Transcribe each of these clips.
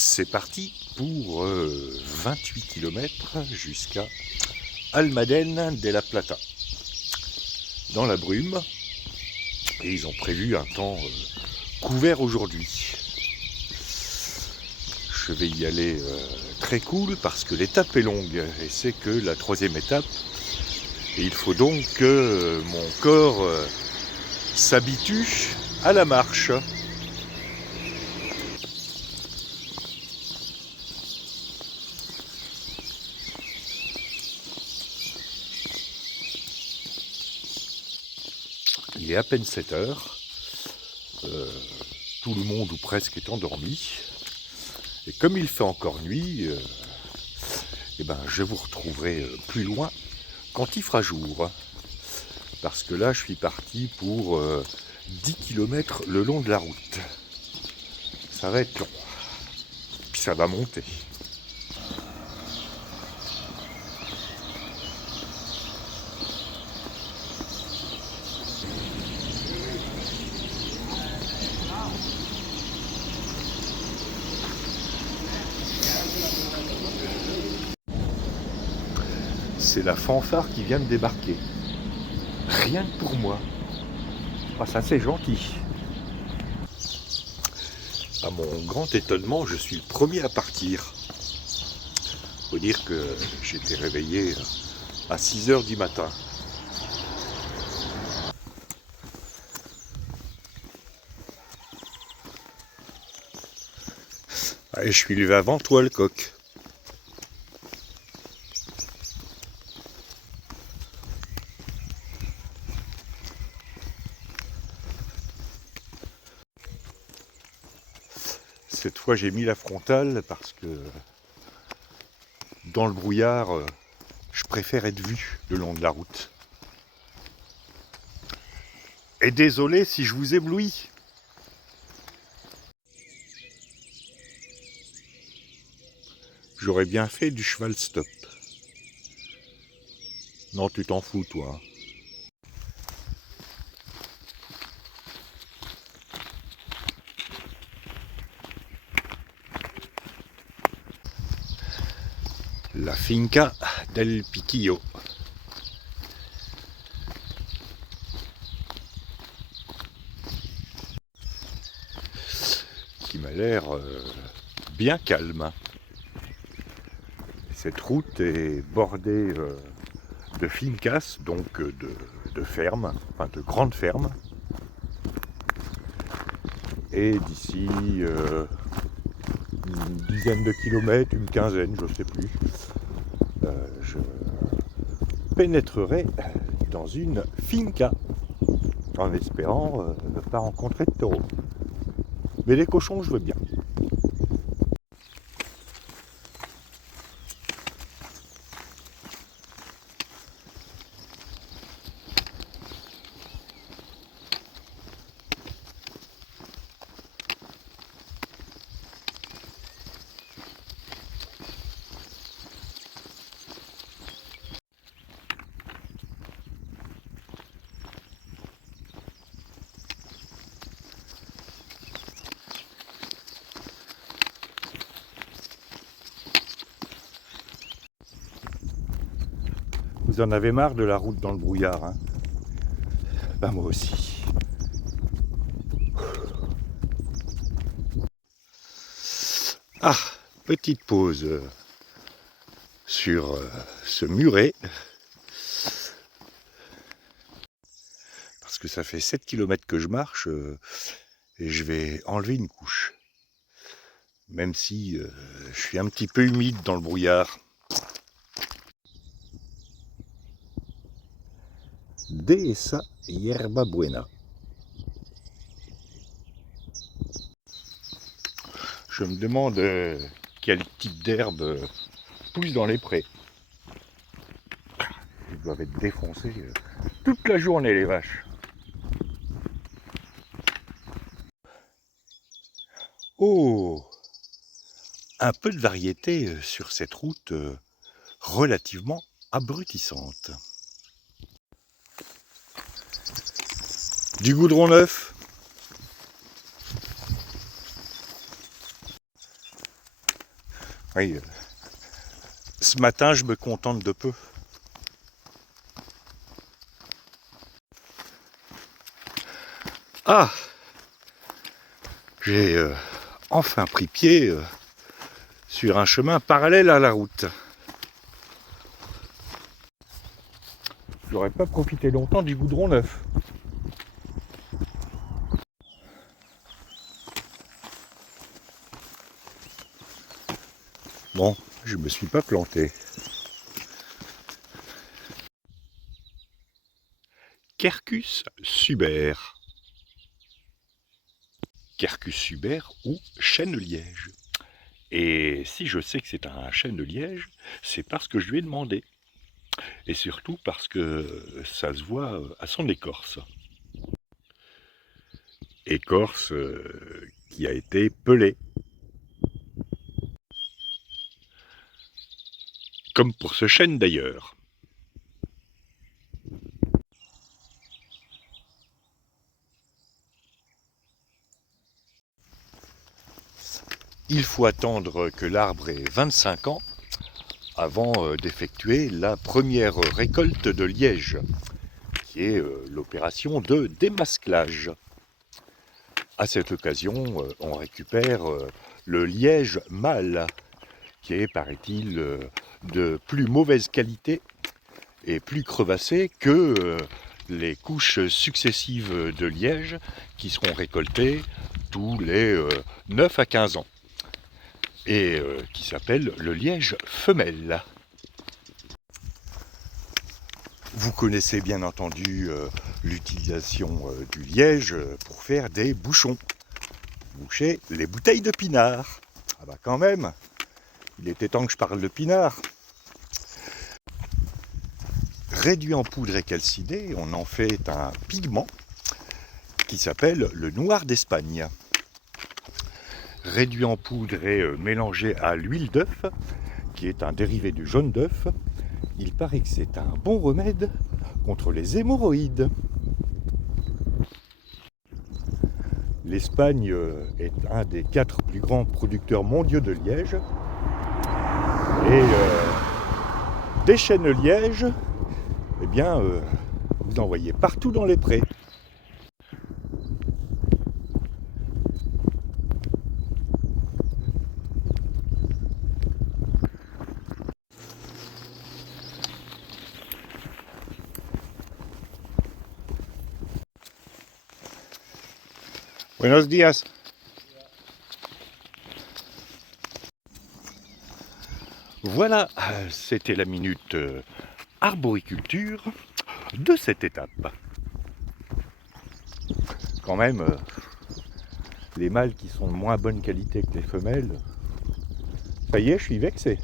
C'est parti pour 28 km jusqu'à Almaden de la Plata, dans la brume. Et ils ont prévu un temps couvert aujourd'hui. Je vais y aller très cool parce que l'étape est longue et c'est que la troisième étape. Et il faut donc que mon corps s'habitue à la marche. Il est à peine 7 heures. Tout le monde ou presque est endormi. Et comme il fait encore nuit, je vous retrouverai plus loin quand il fera jour. Parce que là, je suis parti pour 10 km le long de la route. Ça va être long. Puis ça va monter. C'est la fanfare qui vient de débarquer. Rien que pour moi. Ah, ça c'est gentil. À mon grand étonnement, je suis le premier à partir. Faut dire que j'étais réveillé à 6 heures du matin. Allez, je suis levé avant toi, le coq. Cette fois, j'ai mis la frontale parce que dans le brouillard, je préfère être vu le long de la route. Et désolé si je vous éblouis. J'aurais bien fait du cheval stop. Non, tu t'en fous, toi. La Finca del Piquillo. Qui m'a l'air bien calme. Cette route est bordée de fincas, donc de fermes, enfin de grandes fermes. Et d'ici une dizaine de kilomètres, une quinzaine, je ne sais plus, je pénétrerai dans une finca en espérant ne pas rencontrer de taureaux. Mais les cochons, je veux bien. Vous en avez marre de la route dans le brouillard, hein? Ben moi aussi. Ah, petite pause sur ce muret. Parce que ça fait 7 km que je marche et je vais enlever une couche. Même si je suis un petit peu humide dans le brouillard. Dehesa Yerba Buena. Je me demande quel type d'herbe pousse dans les prés. Ils doivent être défoncés toute la journée, les vaches. Oh, un peu de variété sur cette route relativement abrutissante. Du goudron neuf. Oui, ce matin, je me contente de peu. Ah, j'ai enfin pris pied sur un chemin parallèle à la route. J'aurais pas profité longtemps du goudron neuf. Bon, je me suis pas planté. Quercus suber. Quercus suber ou chêne-liège. Et si je sais que c'est un chêne-liège, c'est parce que je lui ai demandé. Et surtout parce que ça se voit à son écorce. Écorce qui a été pelée. Comme pour ce chêne d'ailleurs. Il faut attendre que l'arbre ait 25 ans avant d'effectuer la première récolte de liège, qui est l'opération de démasclage. À cette occasion, on récupère le liège mâle, qui est, paraît-il, de plus mauvaise qualité et plus crevassé que les couches successives de liège qui seront récoltées tous les 9 à 15 ans. Et qui s'appelle le liège femelle. Vous connaissez bien entendu l'utilisation du liège pour faire des bouchons. Boucher les bouteilles de pinard. Ah bah quand même, il était temps que je parle de pinard. Réduit en poudre et calciné, on en fait un pigment qui s'appelle le noir d'Espagne. Réduit en poudre et mélangé à l'huile d'œuf, qui est un dérivé du jaune d'œuf, il paraît que c'est un bon remède contre les hémorroïdes. L'Espagne est un des 4 plus grands producteurs mondiaux de liège. Et des chênes-lièges, eh bien, vous en voyez partout dans les prés. Buenos días. Voilà, c'était la minute arboriculture de cette étape. Quand même, les mâles qui sont de moins bonne qualité que les femelles, ça y est, je suis vexé.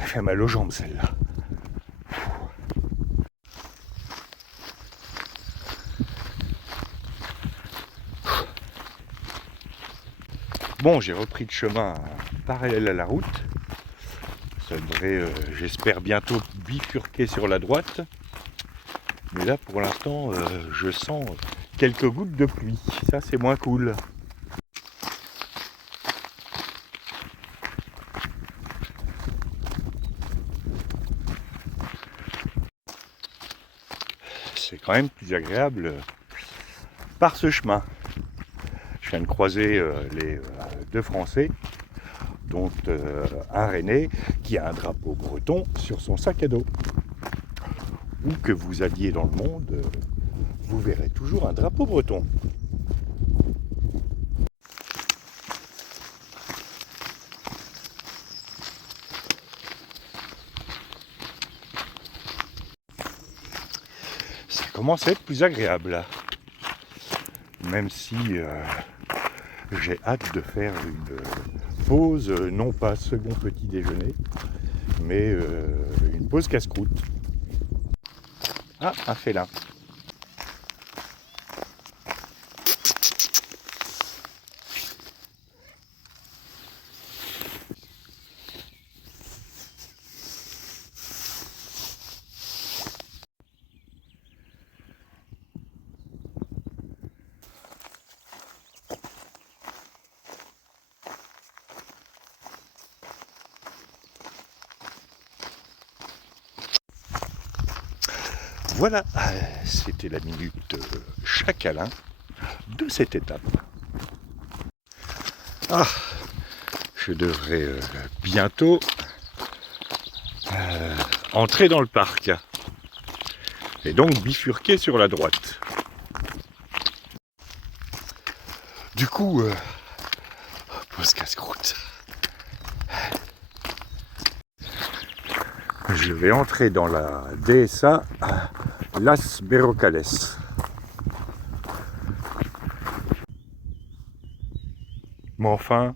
Elle fait mal aux jambes celle-là. Bon, j'ai repris le chemin parallèle à la route. Ça devrait, j'espère, bientôt bifurquer sur la droite. Mais là, pour l'instant, je sens quelques gouttes de pluie. Ça, c'est moins cool. C'est quand même plus agréable par ce chemin. Je viens de croiser les 2 Français, dont un Rennais qui a un drapeau breton sur son sac à dos. Où que vous alliez dans le monde, vous verrez toujours un drapeau breton. Ça commence à être plus agréable là. Même si j'ai hâte de faire une pause, non pas second petit déjeuner, mais une pause casse-croûte. Ah, un félin. Voilà, c'était la minute chacalin de cette étape. Ah, je devrais bientôt entrer dans le parc et donc bifurquer sur la droite. Du coup, pause casse-croûte. Je vais entrer dans la DSA Las Berrocales. Mais enfin,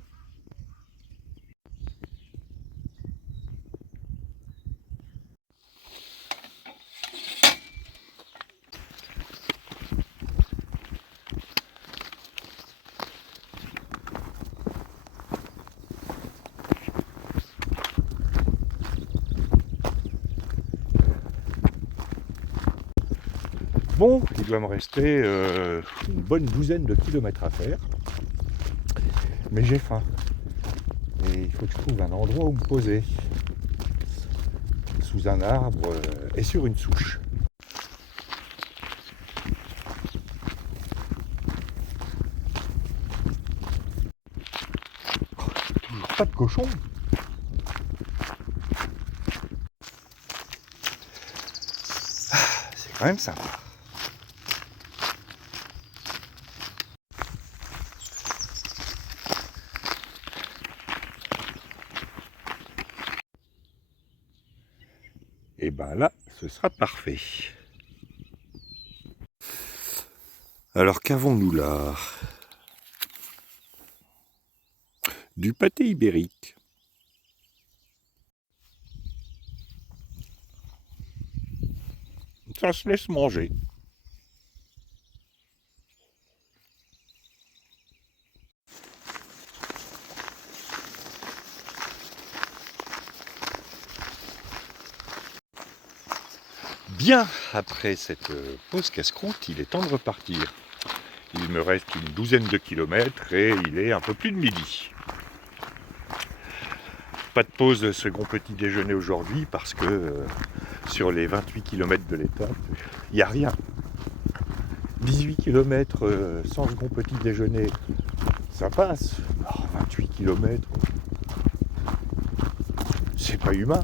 bon, il doit me rester une bonne douzaine de kilomètres à faire. Mais j'ai faim. Et il faut que je trouve un endroit où me poser. Sous un arbre et sur une souche. Toujours pas de cochon. C'est quand même sympa. Et ben là, ce sera parfait. Alors qu'avons-nous là? Du pâté ibérique. Ça se laisse manger. Bien, après cette pause casse-croûte, il est temps de repartir. Il me reste une douzaine de kilomètres et il est un peu plus de midi. Pas de pause second petit déjeuner aujourd'hui parce que sur les 28 km de l'étape, il n'y a rien. 18 km sans second petit déjeuner, ça passe. Alors, 28 km, c'est pas humain.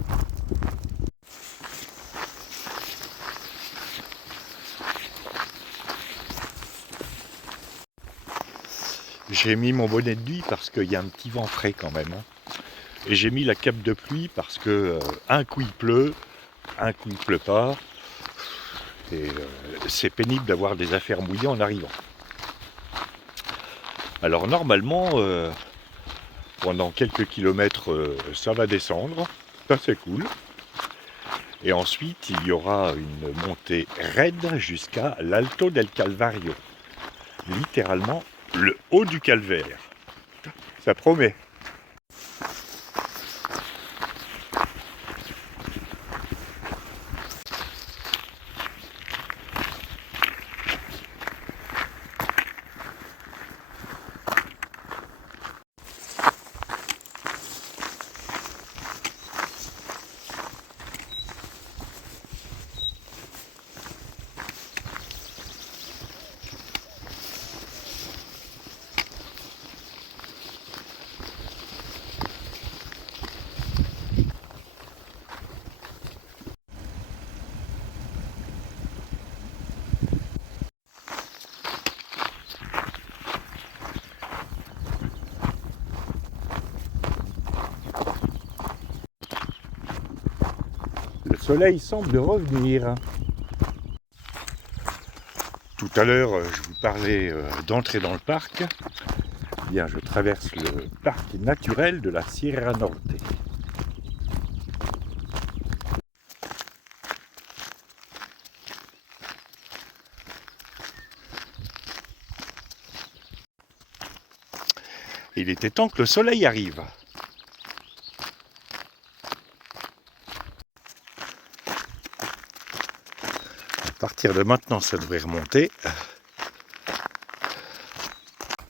J'ai mis mon bonnet de nuit parce qu'il y a un petit vent frais quand même. Et j'ai mis la cape de pluie parce que un coup il pleut, un coup il pleut pas. Et c'est pénible d'avoir des affaires mouillées en arrivant. Alors normalement, pendant quelques kilomètres, ça va descendre. Ça c'est cool. Et ensuite, il y aura une montée raide jusqu'à l'Alto del Calvario. Littéralement, le haut du calvaire. Ça promet. Le soleil semble revenir. Tout à l'heure, je vous parlais d'entrer dans le parc. Eh bien, je traverse le parc naturel de la Sierra Norte. Il était temps que le soleil arrive. À partir de maintenant, ça devrait remonter.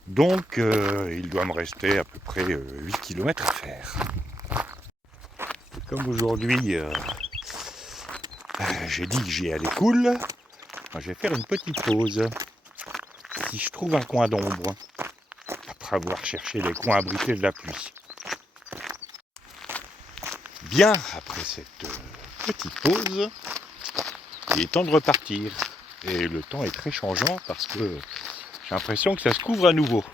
Donc, il doit me rester à peu près 8 km à faire. Comme aujourd'hui, J'ai dit que j'y allais cool. Je vais faire une petite pause. Si je trouve un coin d'ombre, après avoir cherché les coins abrités de la pluie. Bien, après cette petite pause, il est temps de repartir. Et le temps est très changeant parce que j'ai l'impression que ça se couvre à nouveau.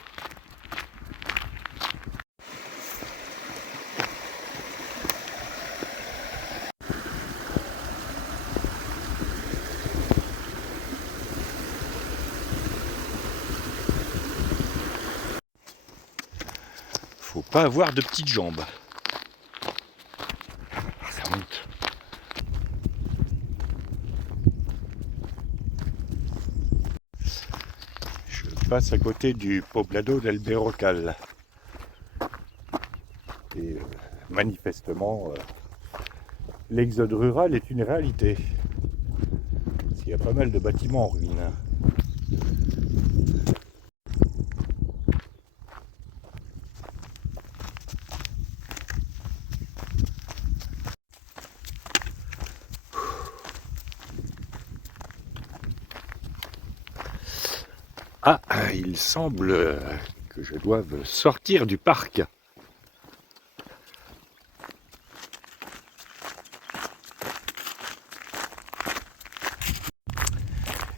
Faut pas avoir de petites jambes. Ça monte. Je passe à côté du Poblado del Berrocal. Et manifestement, l'exode rural est une réalité. Il y a pas mal de bâtiments en ruine. Ah, il semble que je doive sortir du parc.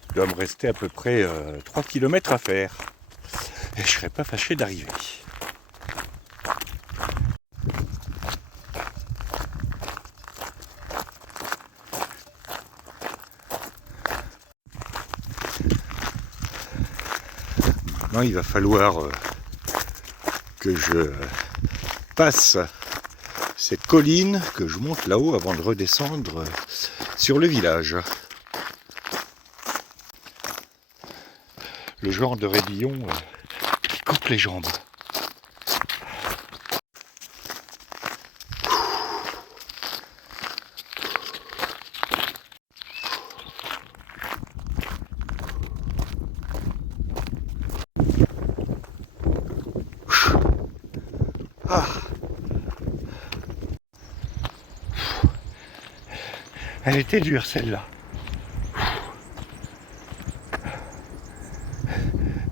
Il doit me rester à peu près 3 km à faire. Et je serais pas fâché d'arriver. Maintenant, il va falloir que je passe cette colline, que je monte là-haut avant de redescendre sur le village. Le genre de raidillon qui coupe les jambes. Ah. Elle était dure celle-là.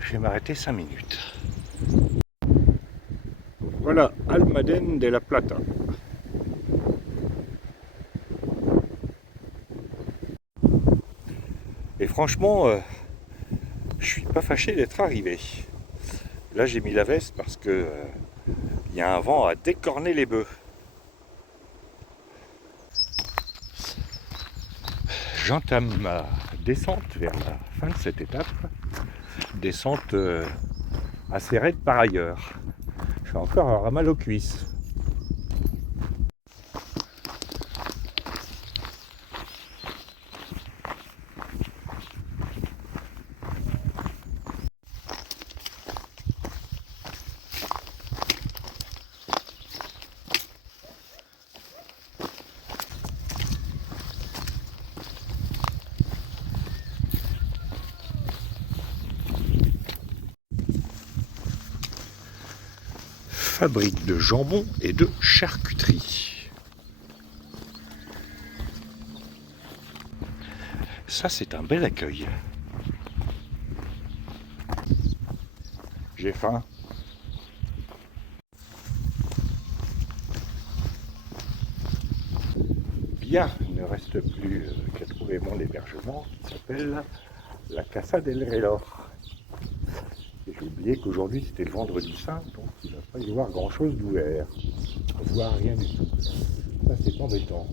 Je vais m'arrêter 5 minutes. Voilà, Almaden de la Plata. Et franchement, je suis pas fâché d'être arrivé. Là, j'ai mis la veste parce que il y a un vent à décorner les bœufs. J'entame ma descente vers la fin de cette étape. Descente assez raide par ailleurs. Je vais encore avoir mal aux cuisses. Fabrique de jambon et de charcuterie. Ça, c'est un bel accueil. J'ai faim. Bien, il ne reste plus qu'à trouver mon hébergement qui s'appelle la Casa del Reloj. Et j'ai oublié qu'aujourd'hui c'était le vendredi saint, donc il ne va pas y avoir grand chose d'ouvert. Voire rien du tout. Ça, c'est embêtant.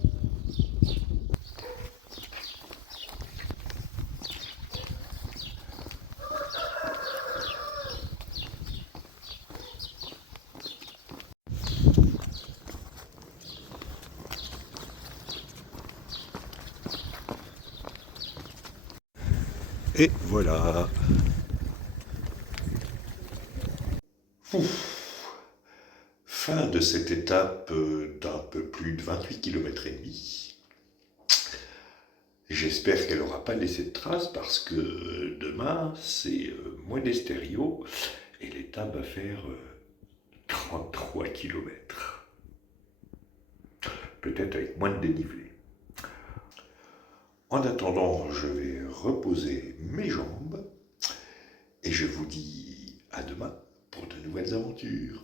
Et voilà. Ouf. Fin de cette étape d'un peu plus de 28 km et demi. J'espère qu'elle n'aura pas laissé de traces parce que demain c'est Monesterio et l'étape va faire 33 km. Peut-être avec moins de dénivelé. En attendant, je vais reposer mes jambes et je vous dis à demain pour de nouvelles aventures.